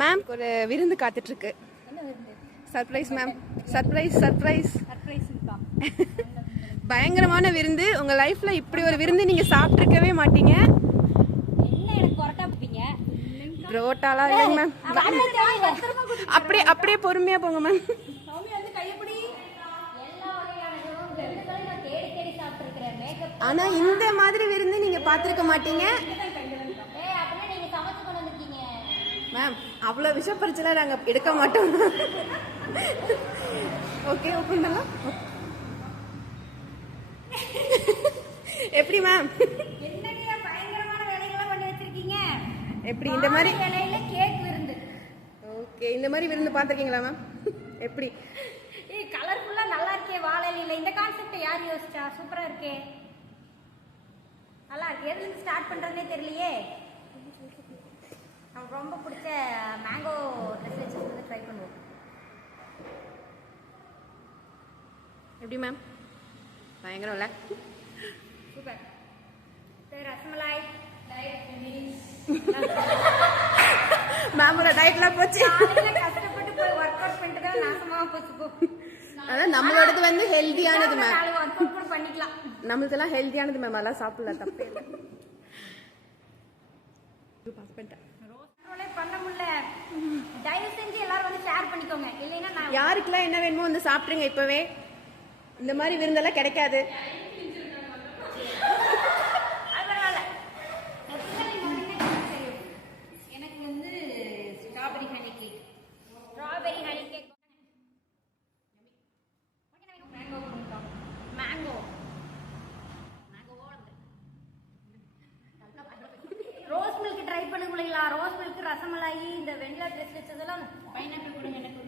Ma'am ஒரு விருந்து காத்துட்டு இருக்கு. சர்ப்ரைஸ் மேம், சர்ப்ரைஸ் சர்ப்ரைஸ் பயங்கரமான விருந்து. உங்க லைஃப்ல இப்படி ஒரு விருந்து நீங்க சாப்பிட்டுருக்கவே மாட்டீங்க. புரோட்டாலாம் இல்லைங்க மேம். அப்படியே அப்படியே பொறுமையா போங்க மேம். ஆனா இந்த மாதிரி விருந்து நீங்க பாத்திருக்க மாட்டீங்க மேம். அவ்வளவு விஷப்பரிச்செல்லாம் நாங்க எடுக்க மாட்டோம். ஓகே ஓப்பன் பண்ணலாம். எப்படி மேம்? பயங்கரமான வேலைகள்லாம் பண்ணி வச்சிருக்கீங்க. எப்படி இந்த மாதிரி வேலையில கேக் விருந்து? ஓகே, இந்த மாதிரி விருந்து பாத்திருக்கீங்களா மேம்? எப்படி கலர்ஃபுல்லா நல்லா இருக்கே வாழையில. இந்த கான்செப்ட் யார் யோசிச்சா? சூப்பரா இருக்கே, நல்லா இருக்கு. எதுல இருந்து ஸ்டார்ட் பண்றதுனே தெரியலையே. நமக்கு ரொம்ப பிடிச்ச மேங்கோ ட்ரெஸ் வச்சு ட்ரை பண்ணுவோம். எப்படி மேம்? பயங்கரம் இல்ல? சூப்பர். ரசமலாய் மேமோட டயட்லாம் போச்சு. கஷ்டப்பட்டு போய் ஒர்க் அவுட் பண்ணிட்டு தான் நாசமா போச்சு போ. அதான் நம்மளோடது வந்து ஹெல்தியானது மேம். ஒர்க் அவுட் கூட பண்ணிக்கலாம். நம்மளுதெல்லாம் ஹெல்தியானது மேம். அதெல்லாம் சாப்பிடலாம், தப்பே இல்லை. பண்ண முடியல. தயவு செஞ்சு எல்லாரும் வந்து ஷேர் பண்ணிக்கோங்க. இல்லைன்னா நான் யாருக்கெல்லாம் என்ன வேணுமோ வந்து சாப்பிடுங்க இப்பவே. இந்த மாதிரி விருந்தெல்லாம் கிடைக்காது. எனக்கு வந்து strawberry honey cake. Strawberry honey cake. Mango mango rose milk try பண்ணுங்களா? ரோஸ் மில்க், ரசமலாயி, இந்த வெண்ணிலா ட்ரெஸ் வச்சதெல்லாம் பைனாப்பிள் கொடுங்க. எனக்கு